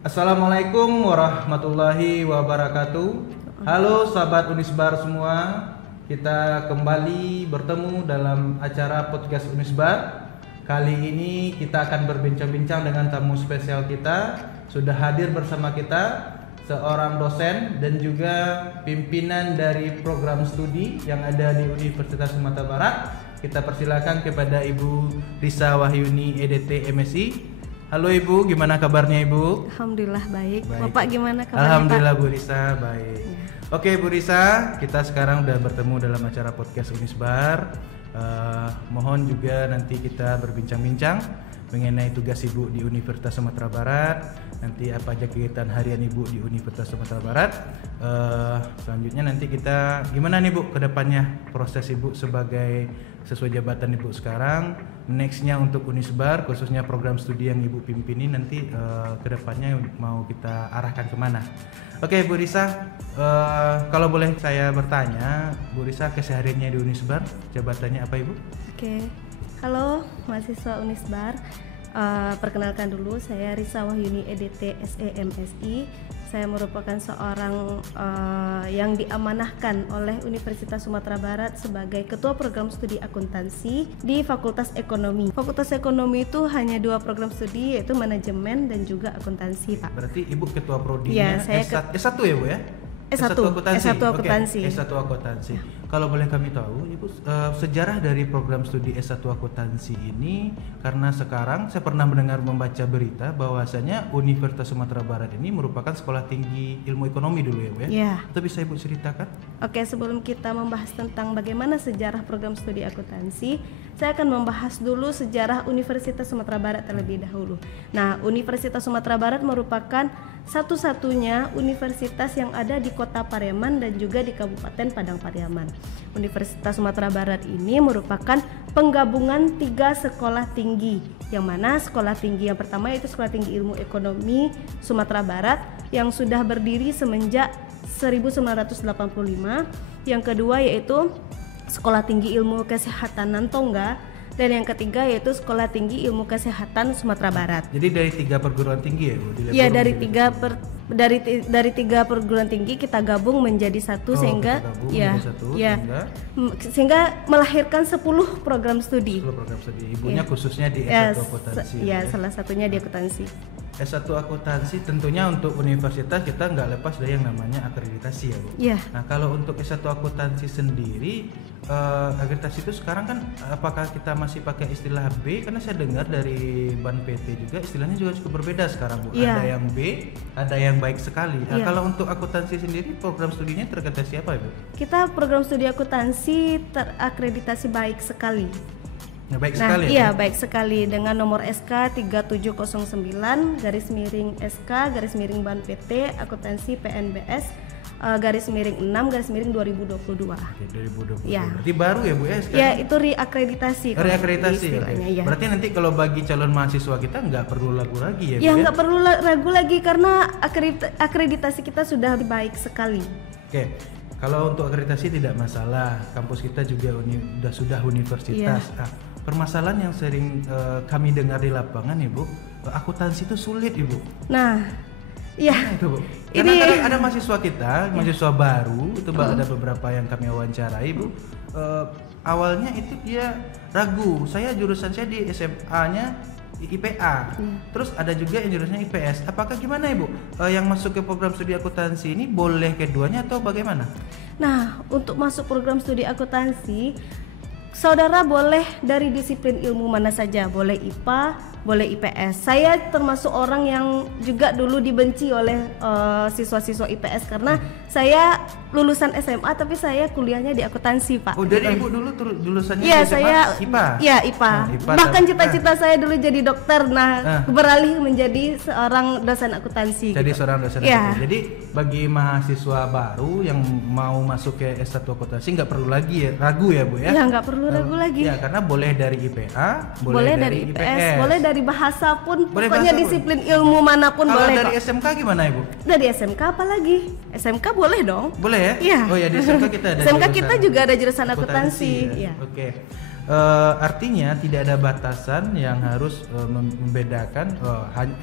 Assalamualaikum warahmatullahi wabarakatuh. Halo sahabat Unisbar semua. Kita kembali bertemu dalam acara podcast Unisbar. Kali ini kita akan berbincang-bincang dengan tamu spesial kita. Sudah hadir bersama kita seorang dosen dan juga pimpinan dari program studi yang ada di Universitas Sumatera Barat. Kita persilakan kepada Ibu Risa Wahyuni EDT MSI. Halo Ibu, gimana kabarnya Ibu? Alhamdulillah baik. Bapak gimana kabarnya? Alhamdulillah Pak? Bu Risa baik. Oke Bu Risa, kita sekarang udah bertemu dalam acara podcast Unisbar. Mohon juga nanti kita berbincang-bincang mengenai tugas Ibu di Universitas Sumatera Barat. Nanti apa aja kegiatan harian Ibu di Universitas Sumatera Barat. Selanjutnya nanti kita gimana nih Bu kedepannya proses Ibu sebagai sesuai jabatan Ibu sekarang. Nextnya untuk Unisbar khususnya program studi yang Ibu pimpin ini nanti kedepannya mau kita arahkan kemana. Oke Bu Risa, kalau boleh saya bertanya, Bu Risa kesehariannya di Unisbar jabatannya apa Ibu? Oke. Halo mahasiswa Unisbar. Perkenalkan dulu, saya Risa Wahyuni EDT SEMSI. Saya merupakan seorang yang diamanahkan oleh Universitas Sumatera Barat sebagai Ketua Program Studi Akuntansi di Fakultas Ekonomi. Fakultas Ekonomi itu hanya 2 program studi, yaitu Manajemen dan juga Akuntansi, Pak. Berarti Ibu Ketua Prodinya Ya, saya S1 ya Bu ya? S1 Akuntansi. Okay. S1 Akuntansi. Kalau boleh kami tahu, Ibu sejarah dari program studi S1 Akuntansi ini, karena sekarang saya pernah membaca berita bahwasanya Universitas Sumatera Barat ini merupakan sekolah tinggi ilmu ekonomi dulu ya Bu ya? Ya. Itu bisa Ibu ceritakan? Oke, sebelum kita membahas tentang bagaimana sejarah program studi akuntansi, saya akan membahas dulu sejarah Universitas Sumatera Barat terlebih dahulu. Nah, Universitas Sumatera Barat merupakan satu-satunya universitas yang ada di Kota Pariaman dan juga di Kabupaten Padang Pariaman. Universitas Sumatera Barat ini merupakan penggabungan 3 sekolah tinggi, yang mana sekolah tinggi yang pertama yaitu Sekolah Tinggi Ilmu Ekonomi Sumatera Barat yang sudah berdiri semenjak 1985. Yang kedua yaitu Sekolah Tinggi Ilmu Kesehatan Nantongga, dan yang ketiga yaitu Sekolah Tinggi Ilmu Kesehatan Sumatera Barat. Jadi dari 3 perguruan tinggi ya Bu? Iya, dari 3 perguruan tinggi kita gabung menjadi satu, sehingga melahirkan 10 program studi. 10 program studi. Ibunya khususnya di S1 Akuntansi. Salah satunya di akuntansi. S1 Akuntansi tentunya untuk universitas kita nggak lepas dari yang namanya akreditasi ya Bu. Iya. Nah kalau untuk S1 Akuntansi sendiri akreditasi itu sekarang kan apakah kita masih pakai istilah B? Karena saya dengar dari Ban PT juga istilahnya juga cukup berbeda sekarang Bu. Iya. Ada yang B, ada yang baik sekali. Nah, Iya. kalau untuk akuntansi sendiri program studinya terakreditasi apa Ibu? Kita program studi akuntansi terakreditasi baik sekali. Nah, baik sekali ya, iya Bu? baik sekali dengan nomor SK 3709 /SK Ban PT Akuntansi PNBS /6 2022. Oke, 2022. Ya. Berarti baru ya Bu ya sekarang? Ya, itu reakreditasi. Reakreditasi. Oke. Ya. Berarti nanti kalau bagi calon mahasiswa kita nggak perlu ragu lagi ya Bu Ya, nggak perlu ragu lagi karena akreditasi kita sudah baik sekali. Oke. Kalau untuk akreditasi tidak masalah, kampus kita juga sudah universitas. Iya. Nah, permasalahan yang sering kami dengar di lapangan Ibu, akuntansi itu sulit Ibu. Nah, iya. Nah, itu Bu. Karena kadang ada mahasiswa kita, mahasiswa baru, itu ada beberapa yang kami wawancarai Ibu. Awalnya itu dia ragu. Jurusan saya di SMA-nya IPA. Terus ada juga yang jurusannya IPS. Apakah gimana Ibu? Yang masuk ke program studi akuntansi ini boleh keduanya atau bagaimana? Nah, untuk masuk program studi akuntansi, saudara boleh dari disiplin ilmu mana saja, boleh IPA, boleh IPS. Saya termasuk orang yang juga dulu dibenci oleh siswa-siswa IPS karena saya lulusan SMA tapi saya kuliahnya di akuntansi, Pak. Oh, dari Ibu dulu lulusannya Iya, di SMA saya IPA. Iya, IPA. IPA. Bahkan cita-cita saya dulu jadi dokter. Beralih menjadi seorang dosen akuntansi. Jadi gitu. seorang dosen akuntansi. Jadi bagi mahasiswa baru yang mau masuk ke S1 akuntansi nggak perlu lagi ragu ya Bu ya? Ya, nggak perlu ragu lagi. Ya, karena boleh dari IPA, boleh dari IPS, boleh dari bahasa pun, boleh pokoknya bahasa disiplin ilmu manapun kalau boleh. Kalau dari SMK gimana Ibu? Dari SMK apalagi? SMK boleh dong. Boleh ya? Iya. Oh ya, di SMK kita ada SMK kita juga ada jurusan akuntansi. Ya. Oke. Artinya tidak ada batasan yang harus membedakan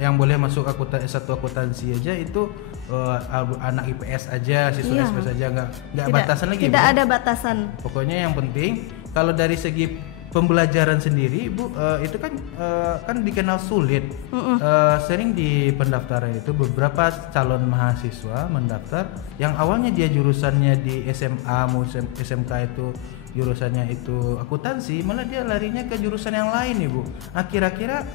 yang boleh masuk S1 akuntansi aja itu anak IPS aja, siswa SPS aja, nggak batasan lagi. Tidak ada batasan. Pokoknya yang penting kalau dari segi pembelajaran sendiri, Bu, itu kan dikenal sulit. Sering di pendaftaran itu beberapa calon mahasiswa mendaftar yang awalnya dia jurusannya di SMA, mau SMK itu jurusannya itu akuntansi, malah dia larinya ke jurusan yang lain nih, Bu. Nah, kira-kira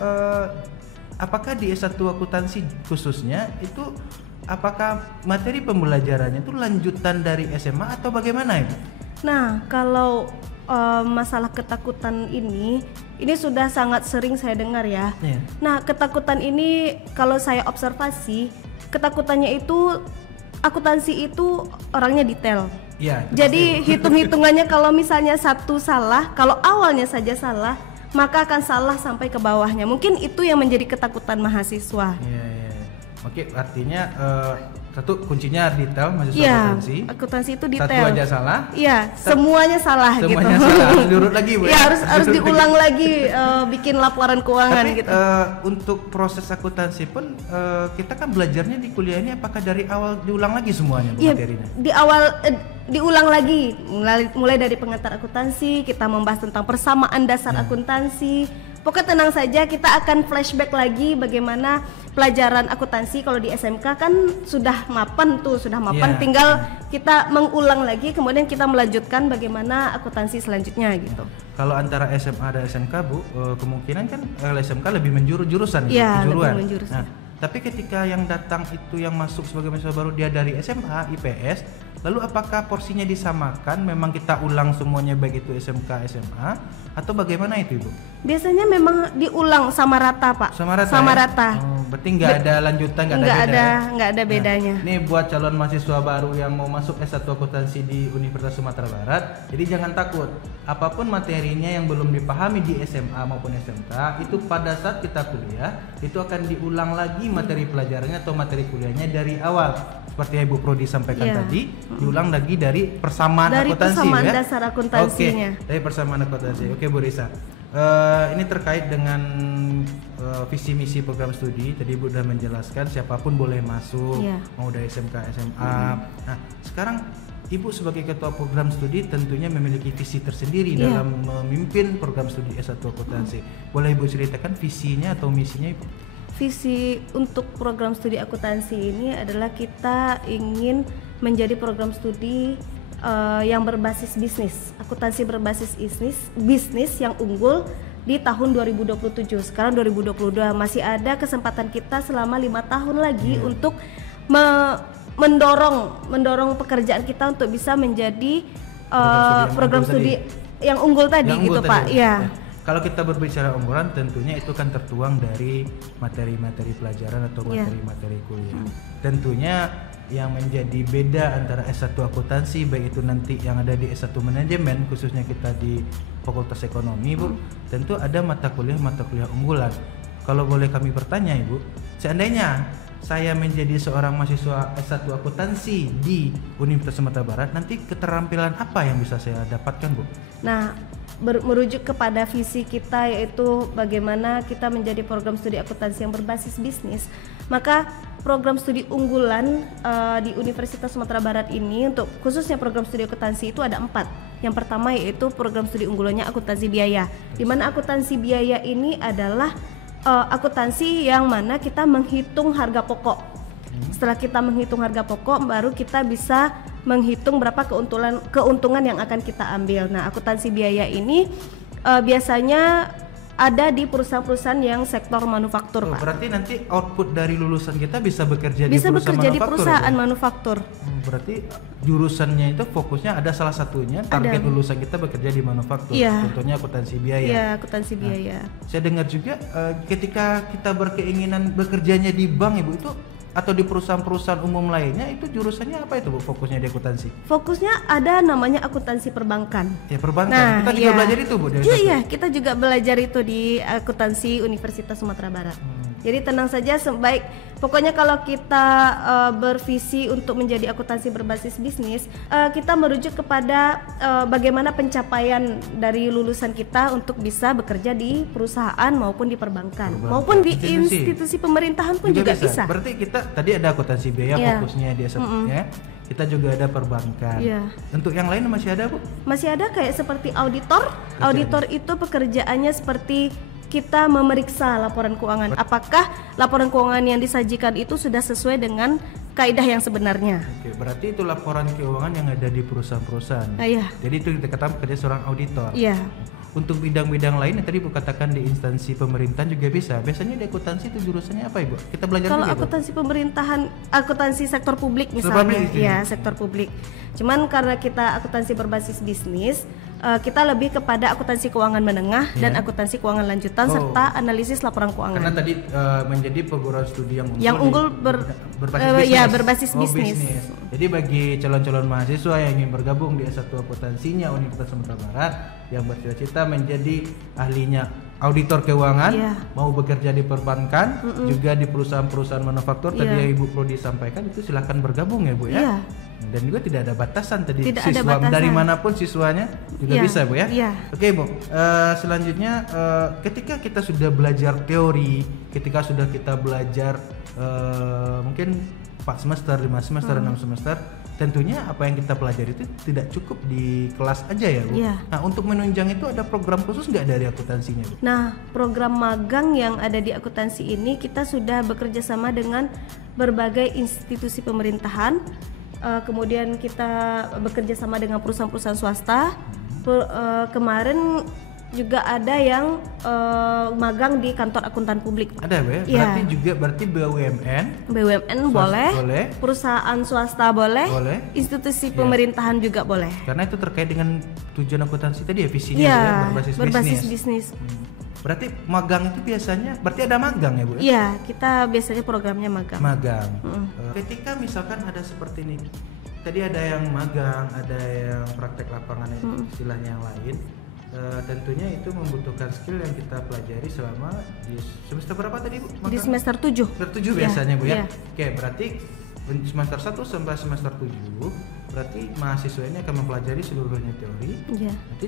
apakah di S1 akuntansi khususnya itu apakah materi pembelajarannya itu lanjutan dari SMA atau bagaimana itu? Nah, kalau masalah ketakutan ini sudah sangat sering saya dengar ya. Nah, ketakutan ini kalau saya observasi, ketakutannya itu akuntansi itu orangnya detail. Jadi hitung-hitungannya kalau misalnya satu salah, kalau awalnya saja salah, maka akan salah sampai ke bawahnya. Mungkin itu yang menjadi ketakutan mahasiswa. Oke, artinya satu kuncinya detail, mahasiswa akuntansi itu detail. Satu aja salah? Semuanya salah gitu. Semuanya salah, diurut lagi, Bu. Harus diulang lagi bikin laporan keuangan. Tapi, gitu. Untuk proses akuntansi pun kita kan belajarnya di kuliah ini apakah dari awal diulang lagi semuanya, Bu, materinya? Di awal diulang lagi, mulai dari pengantar akuntansi, kita membahas tentang persamaan dasar akuntansi. Pokoknya tenang saja, kita akan flashback lagi bagaimana pelajaran akuntansi kalau di SMK kan sudah mapan, tinggal kita mengulang lagi, kemudian kita melanjutkan bagaimana akuntansi selanjutnya gitu. Kalau antara SMA dan SMK, Bu, kemungkinan kan SMK lebih jurusan, kejuruan. Nah, tapi ketika yang datang itu yang masuk sebagai mahasiswa baru dia dari SMA, IPS, lalu apakah porsinya disamakan? Memang kita ulang semuanya baik itu SMK, SMA atau bagaimana itu, Ibu? Biasanya memang diulang sama rata, Pak. Sama rata. Berarti nggak ada lanjutan, nggak ada bedanya. Nah, ini buat calon mahasiswa baru yang mau masuk S1 akuntansi di Universitas Sumatera Barat, jadi jangan takut. Apapun materinya yang belum dipahami di SMA maupun SMK, itu pada saat kita kuliah itu akan diulang lagi materi pelajarannya atau materi kuliahnya dari awal. Seperti yang Ibu Prodi sampaikan tadi, diulang lagi dari persamaan akuntansi, persamaan dasar akuntansinya. Dari persamaan akuntansi. Oke, Bu Risa. Ini terkait dengan visi misi program studi. Tadi Ibu sudah menjelaskan siapapun boleh masuk, mau dari SMK, SMA. Nah, sekarang Ibu sebagai ketua program studi tentunya memiliki visi tersendiri dalam memimpin program studi S1 akuntansi. Boleh Ibu ceritakan visinya atau misinya, Ibu? Visi untuk program studi akuntansi ini adalah kita ingin menjadi program studi yang berbasis bisnis, akuntansi berbasis bisnis yang unggul di tahun 2027. Sekarang 2022, masih ada kesempatan kita selama 5 tahun lagi untuk mendorong pekerjaan kita untuk bisa menjadi program studi yang unggul tadi, gitu Pak. Kalau kita berbicara unggulan, tentunya itu kan tertuang dari materi-materi pelajaran atau materi-materi kuliah. Tentunya yang menjadi beda antara S1 akuntansi, baik itu nanti yang ada di S1 manajemen, khususnya kita di Fakultas Ekonomi, Bu, tentu ada mata kuliah unggulan. Kalau boleh kami bertanya, Ibu, seandainya saya menjadi seorang mahasiswa S1 akuntansi di Universitas Sumatera Barat, nanti keterampilan apa yang bisa saya dapatkan, Bu? Nah, merujuk kepada visi kita, yaitu bagaimana kita menjadi program studi akuntansi yang berbasis bisnis, maka program studi unggulan di Universitas Sumatera Barat ini, untuk khususnya program studi akuntansi itu ada 4. Yang pertama yaitu program studi unggulannya akuntansi biaya, di mana akuntansi biaya ini adalah akuntansi yang mana kita menghitung harga pokok. Setelah kita menghitung harga pokok, baru kita bisa menghitung berapa keuntungan yang akan kita ambil. Nah, akuntansi biaya ini biasanya ada di perusahaan-perusahaan yang sektor manufaktur, Pak. Berarti nanti output dari lulusan kita bisa bekerja di perusahaan manufaktur. Berarti jurusannya itu fokusnya ada salah satunya target lulusan kita bekerja di manufaktur. Contohnya akuntansi biaya. Iya, akuntansi biaya. Saya dengar juga ketika kita berkeinginan bekerjanya di bank, Ibu, itu atau di perusahaan-perusahaan umum lainnya, itu jurusannya apa itu, Bu, fokusnya di akuntansi? Fokusnya ada namanya akuntansi perbankan. Perbankan. Nah, kita juga belajar itu, Bu. Iya, kita juga belajar itu di akuntansi Universitas Sumatera Barat. Jadi tenang saja, pokoknya kalau kita bervisi untuk menjadi akuntansi berbasis bisnis, kita merujuk kepada bagaimana pencapaian dari lulusan kita untuk bisa bekerja di perusahaan maupun di perbankan, maupun di institusi pemerintahan pun juga bisa. Berarti kita tadi ada akuntansi biaya fokusnya di S1-nya. Kita juga ada perbankan. Untuk yang lain masih ada, Bu? Masih ada kayak seperti auditor. Auditor itu pekerjaannya seperti kita memeriksa laporan keuangan. Apakah laporan keuangan yang disajikan itu sudah sesuai dengan kaidah yang sebenarnya? Oke, berarti itu laporan keuangan yang ada di perusahaan-perusahaan. Jadi itu kita katakan kerja seorang auditor. Untuk bidang-bidang lain yang tadi Bu katakan di instansi pemerintahan juga bisa. Biasanya di akuntansi itu jurusannya apa, Ibu? Kita belajar kalau akuntansi pemerintahan, akuntansi sektor publik misalnya, sektor publik. Cuman karena kita akuntansi berbasis bisnis, kita lebih kepada akuntansi keuangan menengah dan akuntansi keuangan lanjutan serta analisis laporan keuangan. Karena tadi menjadi perguruan studi yang unggul berbasis bisnis. Jadi bagi calon-calon mahasiswa yang ingin bergabung di S1 akuntansinya Universitas Sumatera Barat yang bercita-cita menjadi ahlinya auditor keuangan, mau bekerja di perbankan, juga di perusahaan-perusahaan manufaktur tadi yang Ibu Prodi sampaikan, itu silakan bergabung ya Bu ya. Dan juga tidak ada batasan tadi, dari manapun siswanya juga bisa Bu ya. Oke Bu, selanjutnya ketika kita sudah belajar teori, ketika sudah kita belajar mungkin 4 semester, 5 semester, 6 semester, tentunya apa yang kita pelajari itu tidak cukup di kelas aja ya Bu. Nah untuk menunjang itu ada program khusus nggak dari akuntansinya Bu? Nah program magang yang ada di akuntansi ini kita sudah bekerja sama dengan berbagai institusi pemerintahan. Kemudian kita bekerja sama dengan perusahaan-perusahaan swasta. Kemarin juga ada yang magang di kantor akuntan publik. Ada ya? Berarti BUMN boleh, perusahaan swasta boleh, institusi pemerintahan juga boleh. Karena itu terkait dengan tujuan akuntansi tadi ya, visinya berbasis bisnis. Berarti magang itu biasanya, berarti ada magang ya Bu? Iya, kita biasanya programnya magang. Ketika misalkan ada seperti ini, tadi ada yang magang, ada yang praktek lapangan, istilahnya yang lain. Tentunya itu membutuhkan skill yang kita pelajari selama di semester berapa tadi Bu? Di semester 7. Semester 7 biasanya Bu ya? Oke, berarti semester 1 sampai semester 7 berarti mahasiswa ini akan mempelajari seluruhnya teori.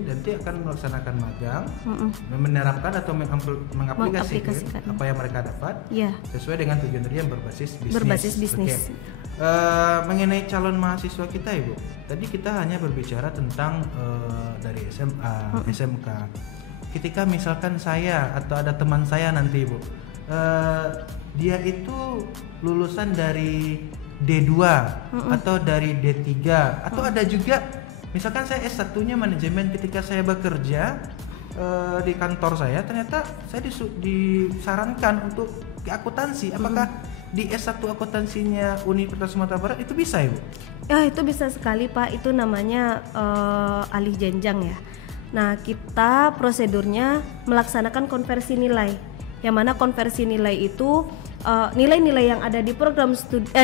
Nanti akan melaksanakan magang, menerapkan atau mengaplikasikan apa yang mereka dapat sesuai dengan tujuan tadi yang berbasis bisnis. Mengenai calon mahasiswa kita Ibu, tadi kita hanya berbicara tentang dari SMA, SMK. Ketika misalkan saya atau ada teman saya nanti Ibu, dia itu lulusan dari D2 atau dari D3 atau ada juga misalkan saya S1-nya manajemen, ketika saya bekerja di kantor saya ternyata saya disarankan untuk ke akuntansi. Apakah di S1 akuntansinya Universitas Sumatera Barat itu bisa Ibu? Itu bisa sekali Pak, itu namanya alih jenjang ya. Nah kita prosedurnya melaksanakan konversi nilai, yang mana konversi nilai itu nilai-nilai yang ada di program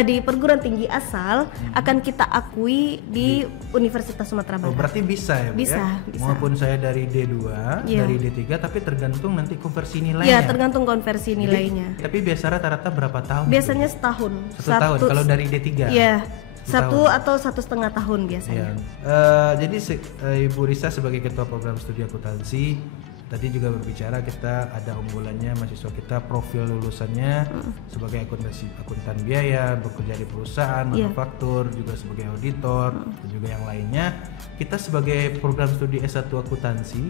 di perguruan tinggi asal akan kita akui di Universitas Sumatera Barat. Berarti bisa ya Bu? Bisa. Maupun saya dari D2, dari D3, tapi tergantung nanti konversi nilainya. Iya, tergantung konversi nilainya. Tapi biasa rata-rata berapa tahun? Biasanya setahun. Satu tahun kalau dari D3? Iya. 1 atau 1,5 tahun biasanya. Jadi Ibu Risa sebagai ketua program studi akuntansi tadi juga berbicara kita ada unggulannya mahasiswa kita, profil lulusannya sebagai akuntan biaya, bekerja di perusahaan, manufaktur, juga sebagai auditor, dan juga yang lainnya. Kita sebagai program studi S1 akuntansi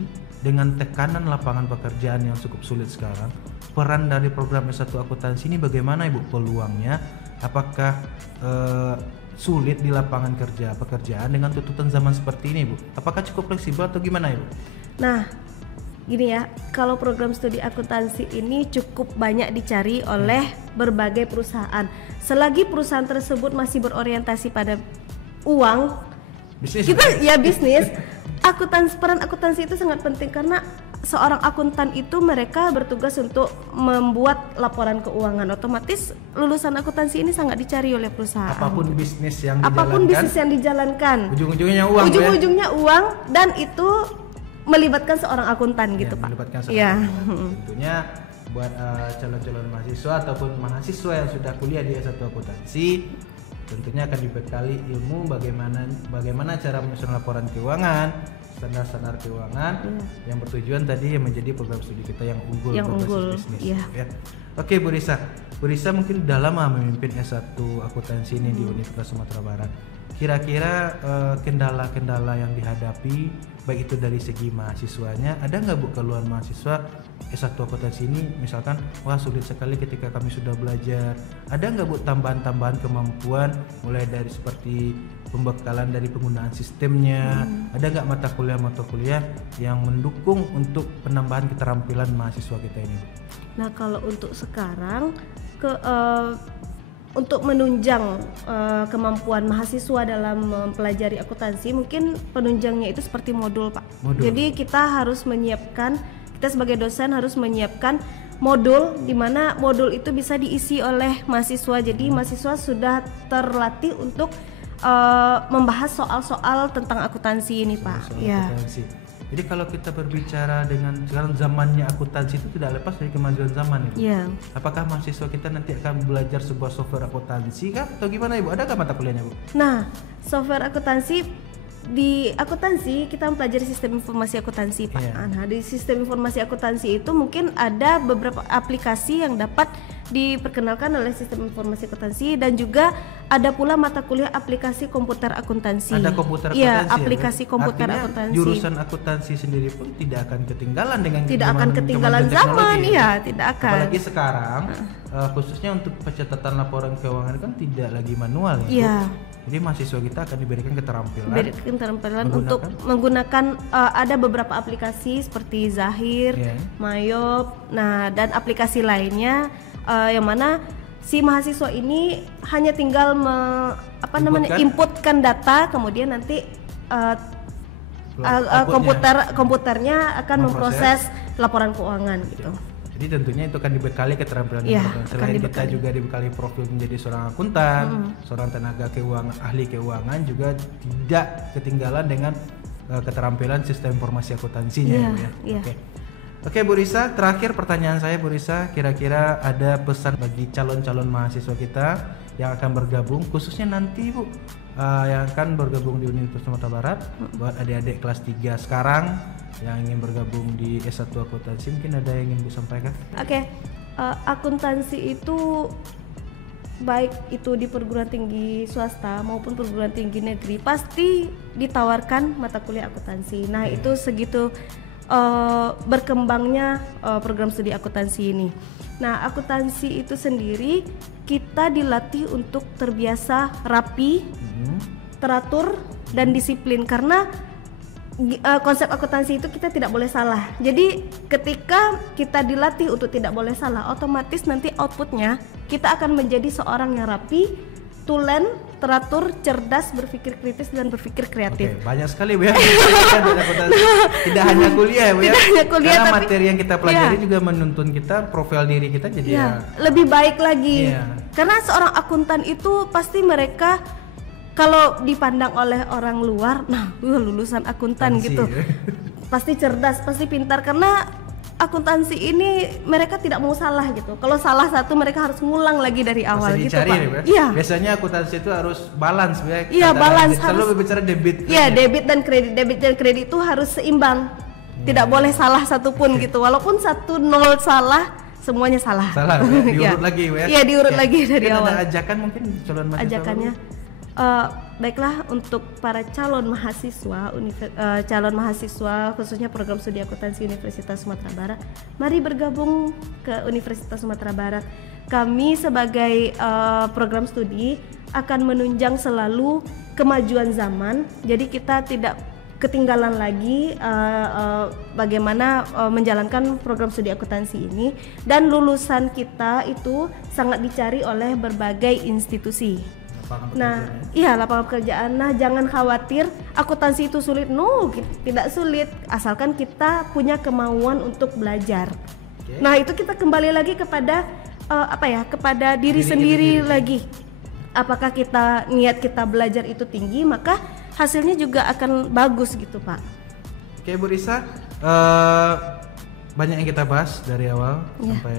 dengan tekanan lapangan pekerjaan yang cukup sulit sekarang, peran dari program S1 akuntansi ini bagaimana Ibu peluangnya? Apakah sulit di lapangan pekerjaan dengan tuntutan zaman seperti ini Bu? Apakah cukup fleksibel atau gimana Ibu? Nah gini ya, kalau program studi akuntansi ini cukup banyak dicari oleh berbagai perusahaan. Selagi perusahaan tersebut masih berorientasi pada uang, bisnis. Peran akuntansi itu sangat penting karena seorang akuntan itu mereka bertugas untuk membuat laporan keuangan. Otomatis lulusan akuntansi ini sangat dicari oleh perusahaan. Apapun bisnis yang dijalankan, ujung-ujungnya uang. Ujung-ujungnya uang, dan itu melibatkan seorang akuntan gitu Pak. Melibatkan seorang akuntan. Tentunya buat calon-calon mahasiswa ataupun mahasiswa yang sudah kuliah di S1 akuntansi, tentunya akan dibekali ilmu bagaimana cara menyusun laporan keuangan, standar-standar keuangan yang bertujuan tadi yang menjadi program studi kita yang unggul berbasis bisnis. Ya. Oke, Bu Risa mungkin udah lama memimpin S1 akuntansi ini di Universitas Sumatera Barat. Kira-kira kendala-kendala yang dihadapi baik itu dari segi mahasiswanya, ada nggak Bu keluhan mahasiswa S1 akuntansi ini misalkan wah sulit sekali ketika kami sudah belajar, ada nggak Bu tambahan-tambahan kemampuan mulai dari seperti pembekalan dari penggunaan sistemnya, ada nggak mata kuliah yang mendukung untuk penambahan keterampilan mahasiswa kita ini? Nah kalau untuk sekarang untuk menunjang kemampuan mahasiswa dalam mempelajari akuntansi, mungkin penunjangnya itu seperti modul, Pak. Jadi kita sebagai dosen harus menyiapkan modul di mana modul itu bisa diisi oleh mahasiswa. Jadi mahasiswa sudah terlatih untuk membahas soal-soal tentang akuntansi ini, Pak. Akuntansi. Jadi kalau kita berbicara dengan sekarang zamannya akuntansi itu tidak lepas dari kemajuan zaman itu. Apakah mahasiswa kita nanti akan belajar sebuah software akuntansi kah atau gimana Ibu? Adakah mata kuliahnya Bu? Nah, software akuntansi di akuntansi kita mempelajari sistem informasi akuntansi, Pak. Nah, di sistem informasi akuntansi itu mungkin ada beberapa aplikasi yang dapat diperkenalkan oleh sistem informasi akuntansi dan juga ada pula mata kuliah aplikasi komputer akuntansi. Ada komputer akuntansi. Iya, aplikasi komputer akuntansi. Jurusan akuntansi sendiri pun tidak akan ketinggalan dengan zaman, iya, tidak akan. Apalagi sekarang khususnya untuk pencatatan laporan keuangan kan tidak lagi manual ya. Jadi mahasiswa kita akan diberikan keterampilan untuk menggunakan ada beberapa aplikasi seperti Zahir, Mayop, dan aplikasi lainnya yang mana si mahasiswa ini hanya tinggal inputkan data, kemudian nanti komputernya akan memproses laporan keuangan gitu. Jadi tentunya itu akan dibekali keterampilan selain kita juga dibekali profil menjadi seorang akuntan, seorang tenaga keuangan, ahli keuangan juga tidak ketinggalan dengan keterampilan sistem informasi akuntansinya. Oke Bu Risa, terakhir pertanyaan saya Bu Risa, kira-kira ada pesan bagi calon-calon mahasiswa kita yang akan bergabung, khususnya nanti Bu yang akan bergabung di Universitas Sumatera Barat, buat adik-adik kelas 3 sekarang yang ingin bergabung di S1 akuntansi, mungkin ada yang ingin Bu sampaikan? Akuntansi itu baik itu di perguruan tinggi swasta maupun perguruan tinggi negeri pasti ditawarkan mata kuliah akuntansi. Nah itu segitu berkembangnya program studi akuntansi ini. Nah akuntansi itu sendiri kita dilatih untuk terbiasa rapi, teratur dan disiplin karena konsep akuntansi itu kita tidak boleh salah. Jadi ketika kita dilatih untuk tidak boleh salah, otomatis nanti outputnya kita akan menjadi seorang yang rapi, tulen, teratur, cerdas, berpikir kritis dan berpikir kreatif. Banyak sekali Bu ya. Tidak hanya kuliah Bu ya. Karena materi yang kita pelajari juga menuntun kita profil diri kita jadi lebih baik lagi. Karena seorang akuntan itu pasti mereka kalau dipandang oleh orang luar, lulusan akuntan gitu, pasti cerdas, pasti pintar karena akuntansi ini mereka tidak mau salah gitu. Kalau salah satu mereka harus ngulang lagi dari awal gitu Pak. Biasanya akuntansi itu harus balance ya. Balance. Selalu berbicara debit. Debit dan kredit. Debit dan kredit itu harus seimbang. Tidak boleh salah satupun gitu. Walaupun 1-0 salah, semuanya salah. Diurut lagi ya. Diurut lagi dari awal. Ada ajakan mungkin calon mahasiswa. Ajakannya baiklah untuk para calon mahasiswa khususnya program studi akuntansi Universitas Sumatera Barat, mari bergabung ke Universitas Sumatera Barat. Kami sebagai program studi akan menunjang selalu kemajuan zaman, jadi kita tidak ketinggalan lagi bagaimana menjalankan program studi akuntansi ini, dan lulusan kita itu sangat dicari oleh berbagai institusi. Lapangan pekerjaan. Nah, jangan khawatir akuntansi itu sulit. Tidak sulit asalkan kita punya kemauan untuk belajar. Nah, itu kita kembali lagi kepada kepada diri sendiri lagi. Apakah niat kita belajar itu tinggi, maka hasilnya juga akan bagus gitu, Pak. Oke Bu Risa, banyak yang kita bahas dari awal Ya. sampai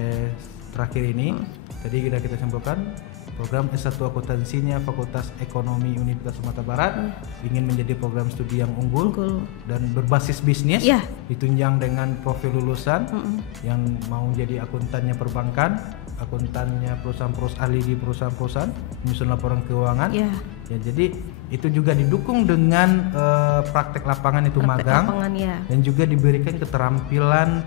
terakhir ini. Tadi kita simpulkan program S1 akuntansinya Fakultas Ekonomi Universitas Sumatera Barat ingin menjadi program studi yang unggul dan berbasis bisnis, ditunjang dengan profil lulusan yang mau jadi akuntannya perbankan, akuntannya perusahaan-perusahaan ahli di perusahaan-perusahaan, menyusun laporan keuangan. Ya, jadi itu juga didukung dengan praktek lapangan itu magang, dan juga diberikan keterampilan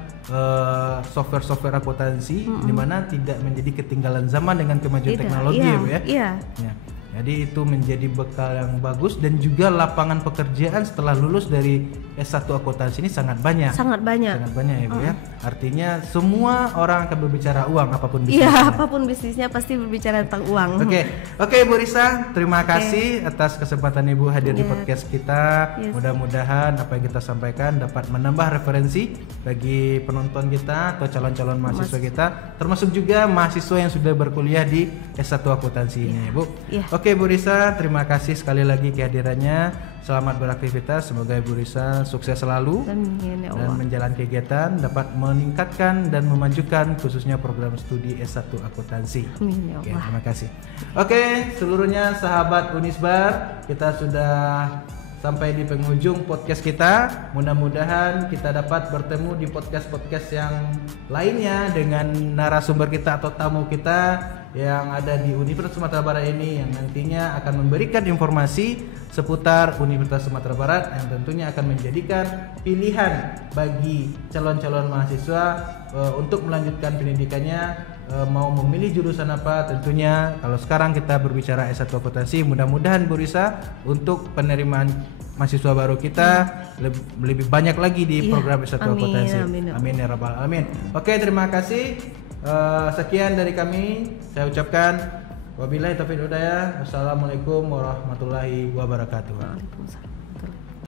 software-software akuntansi di mana tidak menjadi ketinggalan zaman dengan kemajuan teknologi ya Bu ya. Ya. Jadi itu menjadi bekal yang bagus dan juga lapangan pekerjaan setelah lulus dari S1 akuntansi ini sangat banyak. Sangat banyak ya Bu ya. Artinya semua orang akan berbicara uang apapun bisnisnya. Iya, apapun bisnisnya pasti berbicara tentang uang. Oke Bu Risa, terima kasih atas kesempatan Ibu hadir di podcast kita. Mudah-mudahan apa yang kita sampaikan dapat menambah referensi bagi penonton kita atau calon-calon mahasiswa kita, termasuk juga mahasiswa yang sudah berkuliah di S1 akuntansi ini, Bu. Oke Bu Risa, terima kasih sekali lagi kehadirannya. Selamat beraktivitas, semoga Ibu Risa sukses selalu dan menjalani kegiatan dapat meningkatkan dan memajukan khususnya program studi S1 akuntansi. Terima kasih. Oke, seluruhnya sahabat Unisbar, kita sudah sampai di penghujung podcast kita. Mudah-mudahan kita dapat bertemu di podcast-podcast yang lainnya dengan narasumber kita atau tamu kita yang ada di Universitas Sumatera Barat ini, yang nantinya akan memberikan informasi seputar Universitas Sumatera Barat yang tentunya akan menjadikan pilihan bagi calon-calon mahasiswa untuk melanjutkan pendidikannya, mau memilih jurusan apa. Tentunya kalau sekarang kita berbicara S1 akuntansi, mudah-mudahan Bu Risa untuk penerimaan mahasiswa baru kita lebih banyak lagi di program S1 akuntansi. Amin ya rabbal alamin. Oke, terima kasih. Sekian dari kami, saya ucapkan wabillahi taufiq wal hidayah. Wassalamualaikum warahmatullahi wabarakatuh. Waalaikumsalam.